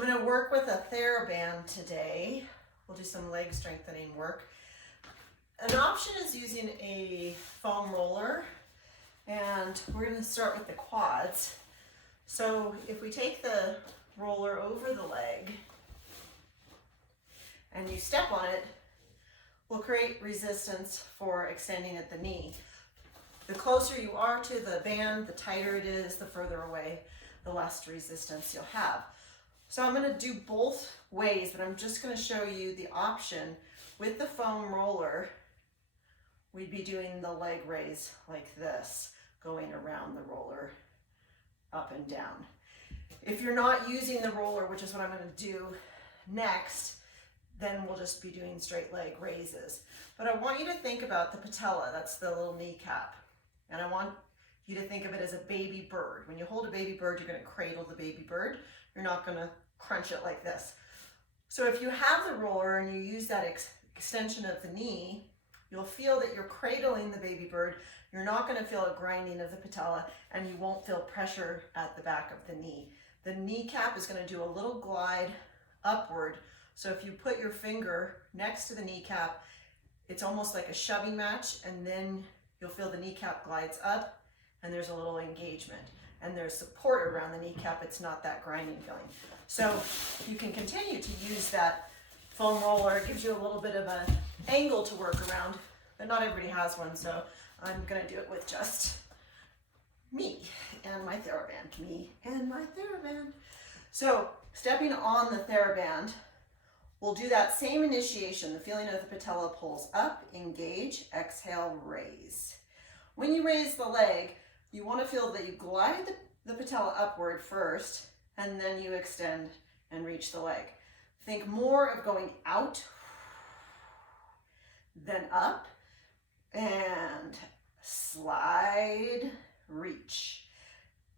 I'm going to work with a Theraband today. We'll do some leg strengthening work. An option is using a foam roller, and we're going to start with the quads. So if we take the roller over the leg and you step on it, we'll create resistance for extending at the knee. The closer you are to the band, the tighter it is, the further away, the less resistance you'll have. So I'm going to do both ways, but I'm just going to show you the option. With the foam roller, we'd be doing the leg raise like this, going around the roller, up and down. If you're not using the roller, which is what I'm going to do next, then we'll just be doing straight leg raises. But I want you to think about the patella, that's the little kneecap. And I want you to think of it as a baby bird. When you hold a baby bird, you're going to cradle the baby bird. You're not going to crunch it like this. So if you have the roller and you use that extension of the knee, you'll feel that you're cradling the baby bird. You're not going to feel a grinding of the patella, and you won't feel pressure at the back of the knee. The kneecap is going to do a little glide upward. So if you put your finger next to the kneecap, it's almost like a shoving match, and then you'll feel the kneecap glides up and there's a little engagement and there's support around the kneecap. It's not that grinding feeling. So you can continue to use that foam roller. It gives you a little bit of an angle to work around, but not everybody has one. So I'm going to do it with just me and my Theraband, me and my Theraband. So stepping on the Theraband, we'll do that same initiation. The feeling of the patella pulls up, engage, exhale, raise. When you raise the leg, you want to feel that you glide the patella upward first, and then you extend and reach the leg. Think more of going out than up, and slide, reach.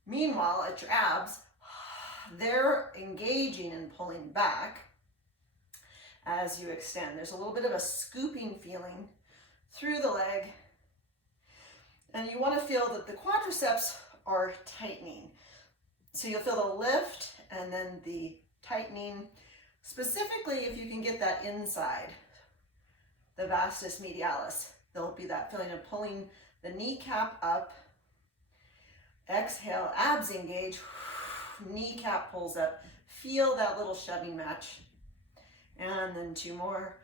Meanwhile, at your abs, they're engaging and pulling back as you extend. There's a little bit of a scooping feeling through the leg, and you want to feel that the quadriceps are tightening. So you'll feel the lift and then the tightening, specifically if you can get that inside, the vastus medialis. There'll be that feeling of pulling the kneecap up. Exhale, abs engage, kneecap pulls up. Feel that little shoving match. And then two more.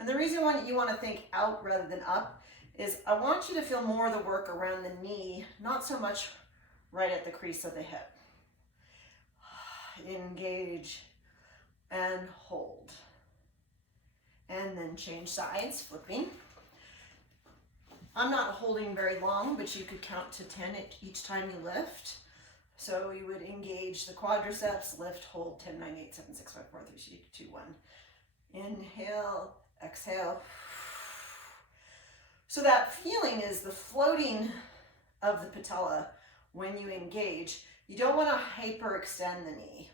And the reason why you want to think out rather than up is I want you to feel more of the work around the knee, not so much right at the crease of the hip. Engage and hold. And then change sides, flipping. I'm not holding very long, but you could count to 10 each time you lift. So you would engage the quadriceps, lift, hold, 10, 9, 8, 7, 6, 5, 4, 3, 2, 1. Inhale, exhale. So that feeling is the floating of the patella when you engage. You don't want to hyperextend the knee.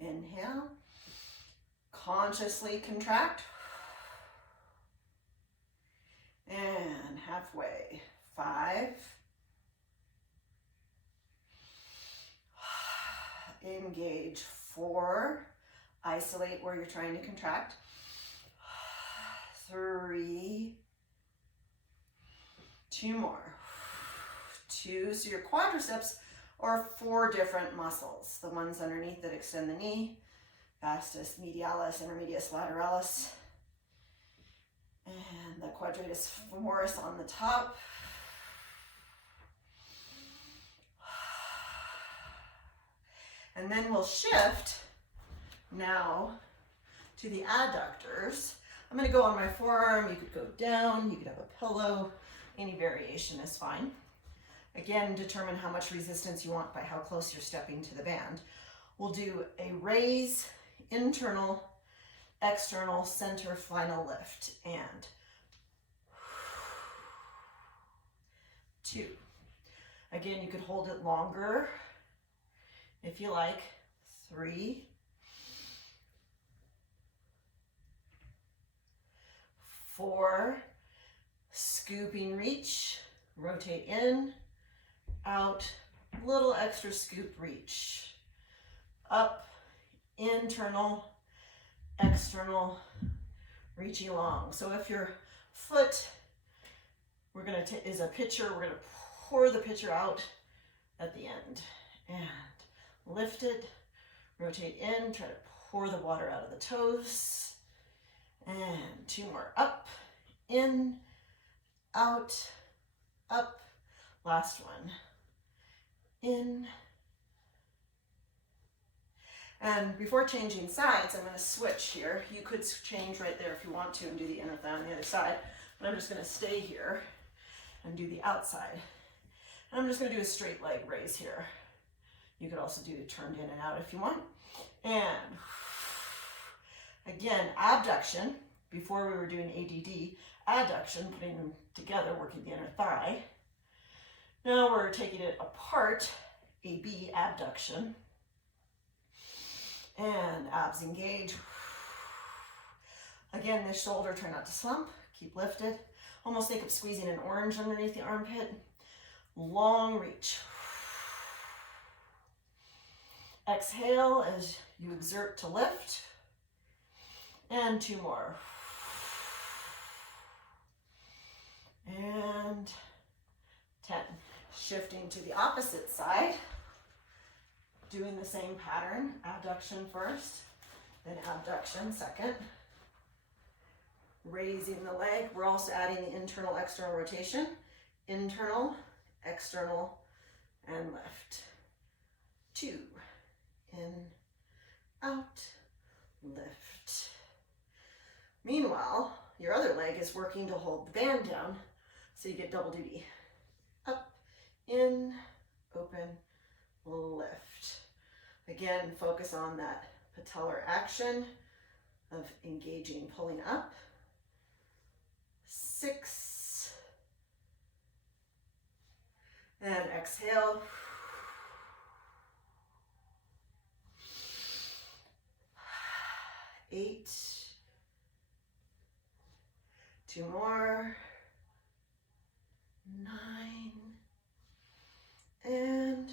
Inhale, consciously contract. And halfway, 5. Engage, 4. Isolate where you're trying to contract. 3. 2 more. 2. So your quadriceps are 4 different muscles. The ones underneath that extend the knee, vastus medialis, intermedius lateralis, and the quadratus femoris on the top. And then we'll shift now to the adductors. I'm going to go on my forearm. You could go down, you could have a pillow, any variation is fine. Again, determine how much resistance you want by how close you're stepping to the band. We'll do a raise, internal, external, center, final lift, and 2. Again, you could hold it longer if you like. 3, 4, scooping reach, rotate in, out, little extra scoop reach. Up, internal, external, reaching long. So if your foot, is a pitcher, we're gonna pour the pitcher out at the end. And lift it, rotate in, try to pour the water out of the toes. And 2 more, up, in, out, up. Last one, in. And before changing sides, I'm going to switch here. You could change right there if you want to and do the inner thigh on the other side, but I'm just going to stay here and do the outside. And I'm just going to do a straight leg raise here. You could also do it turned in and out if you want. And again, abduction. Before we were doing ADD, adduction, putting them together, working the inner thigh. Now we're taking it apart, AB, abduction. And abs engage. Again, this shoulder, try not to slump, keep lifted. Almost think of squeezing an orange underneath the armpit. Long reach. Exhale as you exert to lift. And 2 more. And 10. Shifting to the opposite side. Doing the same pattern. Abduction first, then abduction second. Raising the leg. We're also adding the internal, external rotation. Internal, external, and lift. 2. In, out, lift. Meanwhile, your other leg is working to hold the band down, so you get double duty. Up, in, open, lift. Again, focus on that patellar action of engaging, pulling up. 6. And exhale. 8. 2 more. 9. And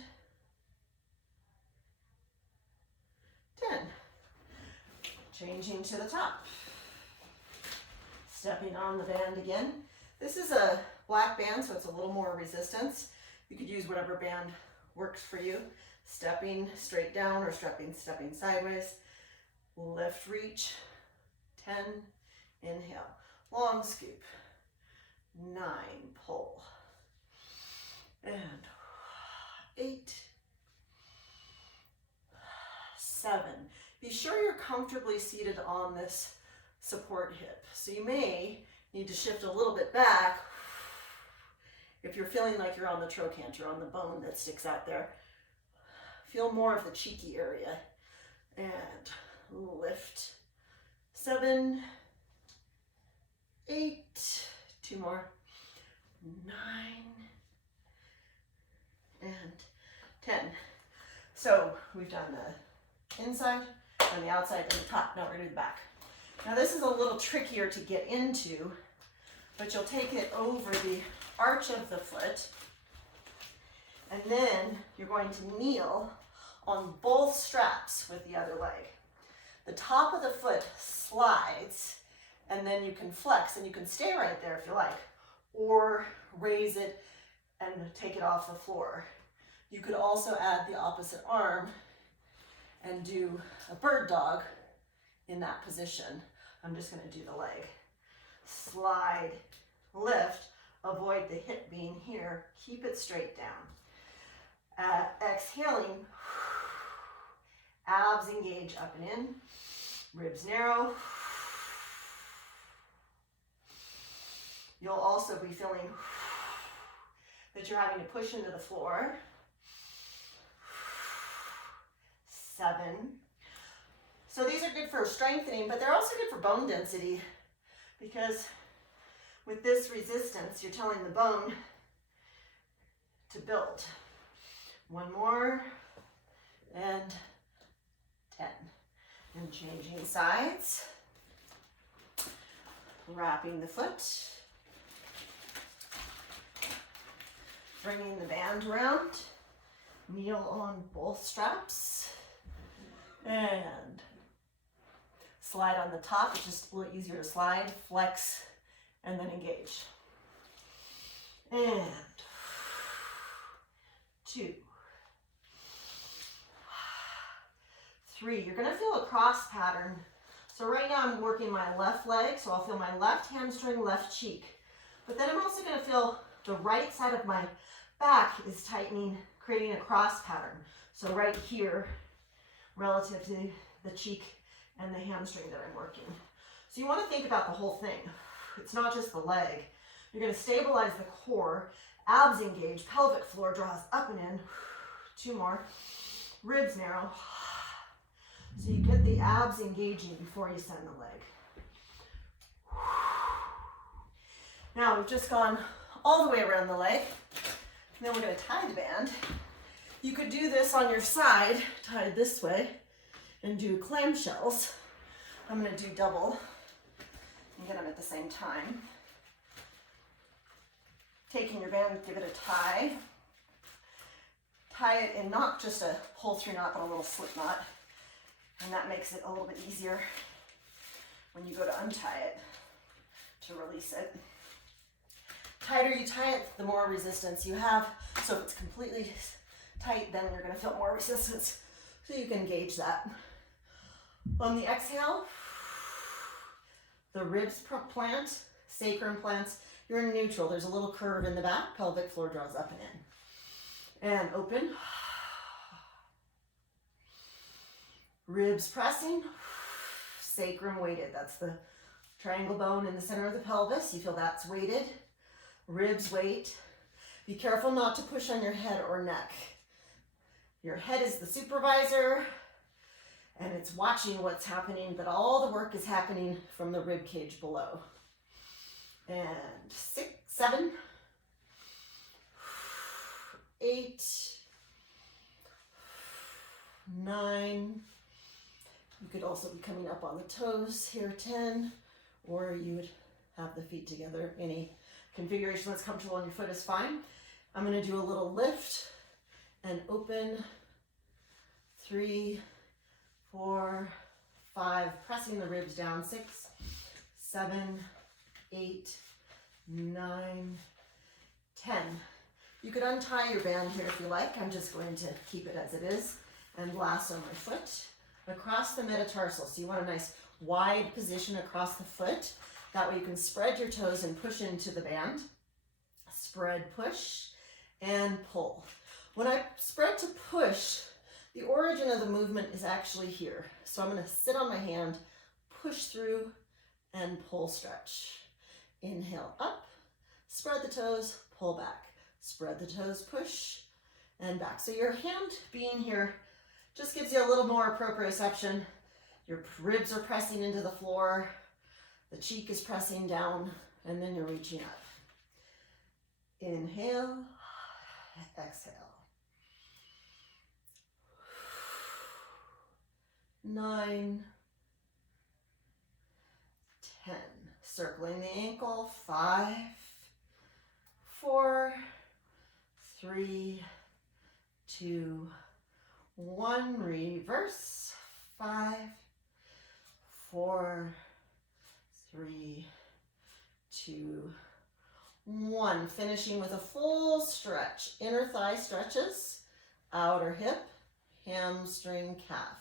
10. Changing to the top. Stepping on the band again. This is a black band, so it's a little more resistance. You could use whatever band works for you. Stepping straight down or stepping sideways. Lift, reach. 10. Inhale. Long scoop. 9. Pull. And 8. 7. Be sure you're comfortably seated on this support hip. So you may need to shift a little bit back if you're feeling like you're on the trochanter, on the bone that sticks out there. Feel more of the cheeky area. And lift. 7. 8. 2 more. 9. And 10. So we've done the inside and the outside and the top. Now we're going to do the back. Now this is a little trickier to get into, but you'll take it over the arch of the foot, and then you're going to kneel on both straps with the other leg. The top of the foot slides, and then you can flex, and you can stay right there if you like, or raise it and take it off the floor. You could also add the opposite arm and do a bird dog in that position. I'm just going to do the leg. Slide, lift, avoid the hip being here, keep it straight down. Exhaling, abs engage up and in, ribs narrow. You'll also be feeling that you're having to push into the floor. 7. So these are good for strengthening, but they're also good for bone density, because with this resistance, you're telling the bone to build. 1 more, and 10. And changing sides. Wrapping the foot. bringing the band around. Kneel on both straps. And slide on the top. It's just a little easier to slide. Flex and then engage. And 2, 3. You're going to feel a cross pattern. So right now I'm working my left leg, so I'll feel my left hamstring, left cheek. But then I'm also going to feel the right side of my back is tightening, creating a cross pattern. So right here, relative to the cheek and the hamstring that I'm working. So you want to think about the whole thing. It's not just the leg. You're going to stabilize the core, abs engage, pelvic floor draws up and in. 2 more. Ribs narrow. So you get the abs engaging before you send the leg. Now we've just gone all the way around the leg. And then we're going to tie the band. You could do this on your side, tied this way, and do clamshells. I'm going to do double and get them at the same time. Taking your band, give it a tie. Tie it in not just a pull-through knot, but a little slip knot. And that makes it a little bit easier when you go to untie it, to release it. Tighter you tie it, the more resistance you have. So if it's completely tight, then you're going to feel more resistance. So you can gauge that. On the exhale, the ribs plant, sacrum plants. You're in neutral. There's a little curve in the back. Pelvic floor draws up and in. And open. Ribs pressing. Sacrum weighted. That's the triangle bone in the center of the pelvis. You feel that's weighted. Ribs weight. Be careful not to push on your head or neck. Your head is the supervisor and it's watching what's happening, but all the work is happening from the rib cage below. And 6, 7, 8, 9. You could also be coming up on the toes here, 10, or you would have the feet together. Any configuration that's comfortable on your foot is fine. I'm going to do a little lift and open. 3, 4, 5, pressing the ribs down. 6, 7, 8, 9, 10. You could untie your band here if you like. I'm just going to keep it as it is and lasso my foot across the metatarsal. So you want a nice wide position across the foot. That way you can spread your toes and push into the band. Spread, push, and pull. When I spread to push, the origin of the movement is actually here. So I'm going to sit on my hand, push through, and pull, stretch. Inhale up, spread the toes, pull back. Spread the toes, push, and back. So your hand being here just gives you a little more proprioception. Your ribs are pressing into the floor, the cheek is pressing down, and then you're reaching up. Inhale, exhale. 9, 10. Circling the ankle. 5, 4, 3, 2, 1. Reverse. 5, 4, 3, 2, 1. Finishing with a full stretch. Inner thigh stretches, outer hip, hamstring, calf.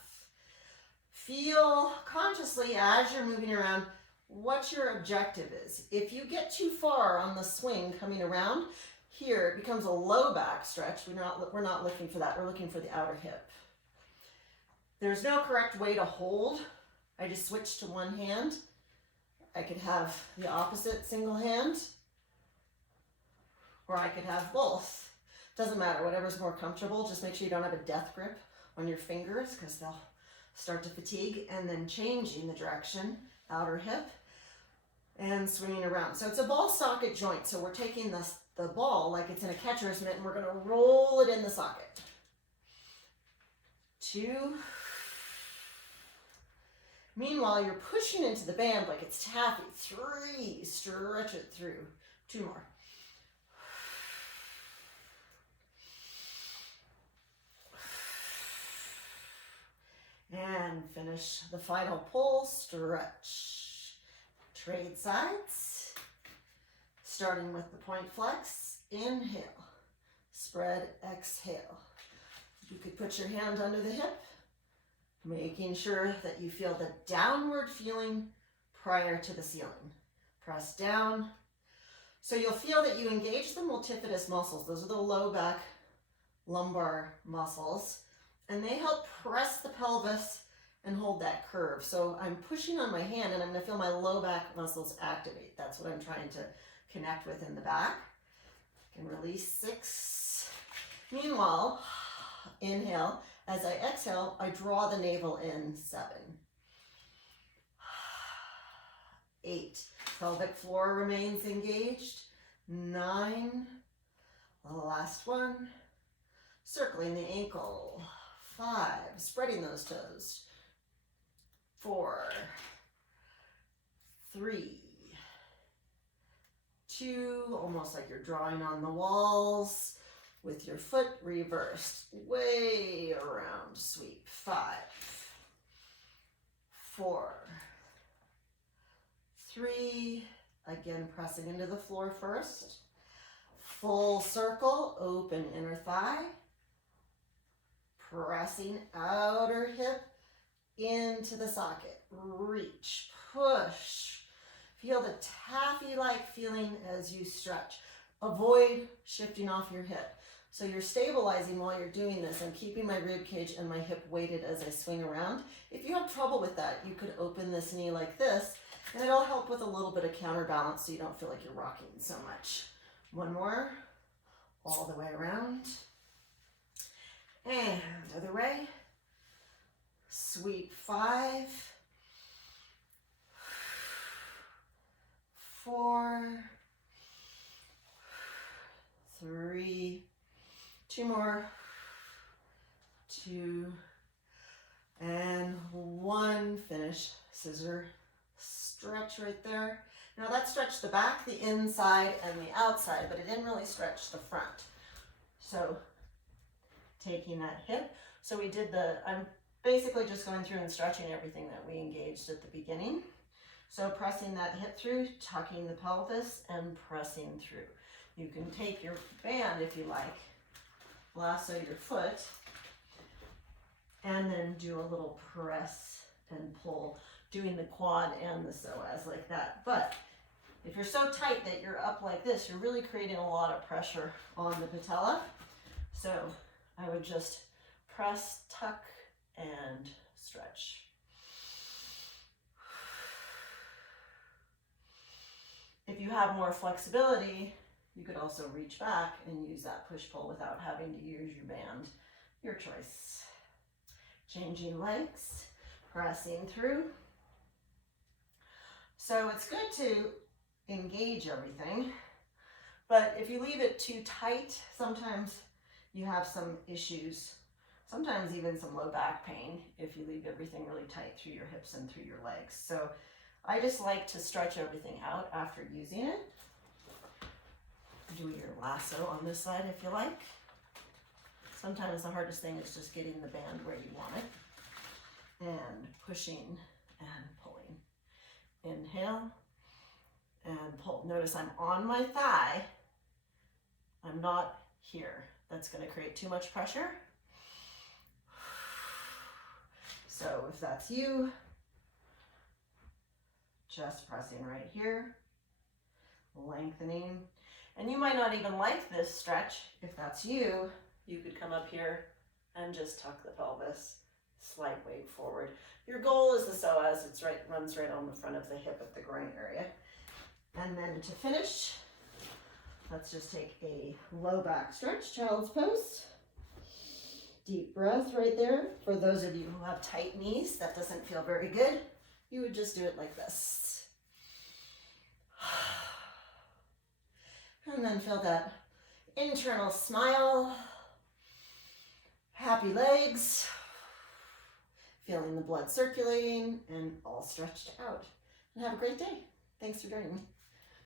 Feel consciously as you're moving around what your objective is. If you get too far on the swing coming around, here it becomes a low back stretch. We're not looking for that. We're looking for the outer hip. There's no correct way to hold. I just switched to one hand. I could have the opposite single hand, or I could have both. Doesn't matter, whatever's more comfortable. Just make sure you don't have a death grip on your fingers because they'll start to fatigue. And then changing the direction, outer hip, and swinging around. So it's a ball socket joint. So we're taking the ball like it's in a catcher's mitt and we're going to roll it in the socket. 2. Meanwhile, you're pushing into the band like it's taffy. 3, stretch it through. 2 more. finish the final pull, stretch. Trade sides. Starting with the point flex, inhale, spread, exhale. You could put your hand under the hip, making sure that you feel the downward feeling prior to the ceiling. Press down. So you'll feel that you engage the multifidus muscles. Those are the low back lumbar muscles, and they help press the pelvis and hold that curve. So I'm pushing on my hand and I'm going to feel my low back muscles activate. That's what I'm trying to connect with in the back. I can release 6. Meanwhile, inhale. As I exhale, I draw the navel in. 7. 8. Pelvic floor remains engaged. 9. The last one. Circling the ankle. 5. Spreading those toes. 4. 3. 2. Almost like you're drawing on the walls with your foot reversed. Way around. Sweep. 5. 4. 3. Again, pressing into the floor first. Full circle. Open inner thigh. Pressing outer hip into the socket. Reach, push. Feel the taffy-like feeling as you stretch. Avoid shifting off your hip. So you're stabilizing while you're doing this. I'm keeping my rib cage and my hip weighted as I swing around. If you have trouble with that, you could open this knee like this, and it'll help with a little bit of counterbalance so you don't feel like you're rocking so much. One more, all the way around. And other way. Sweep. 5. 4. 3. 2 more. 2. And 1. Finish. Scissor stretch right there. Now that stretched the back, the inside, and the outside, but it didn't really stretch the front. So taking that hip. So we did I'm basically just going through and stretching everything that we engaged at the beginning. So pressing that hip through, tucking the pelvis, and pressing through. You can take your band if you like, lasso your foot, and then do a little press and pull, doing the quad and the psoas like that. But if you're so tight that you're up like this, you're really creating a lot of pressure on the patella. So I would just press, tuck, and stretch. If you have more flexibility, you could also reach back and use that push-pull without having to use your band. Your choice. Changing legs, pressing through. So it's good to engage everything, but if you leave it too tight, sometimes you have some issues, sometimes even some low back pain if you leave everything really tight through your hips and through your legs. So I just like to stretch everything out after using it. Do your lasso on this side if you like. Sometimes the hardest thing is just getting the band where you want it. And pushing and pulling. Inhale and pull. Notice I'm on my thigh. I'm not here. That's going to create too much pressure. So if that's you, just pressing right here, lengthening. And you might not even like this stretch. If that's you, you could come up here and just tuck the pelvis, slight weight forward. Your goal is the psoas. It's right, runs right on the front of the hip at the groin area. And then to finish, let's just take a low back stretch, child's pose. Deep breath right there. For those of you who have tight knees, that doesn't feel very good. You would just do it like this. And then feel that internal smile, happy legs, feeling the blood circulating and all stretched out. And have a great day. Thanks for joining me.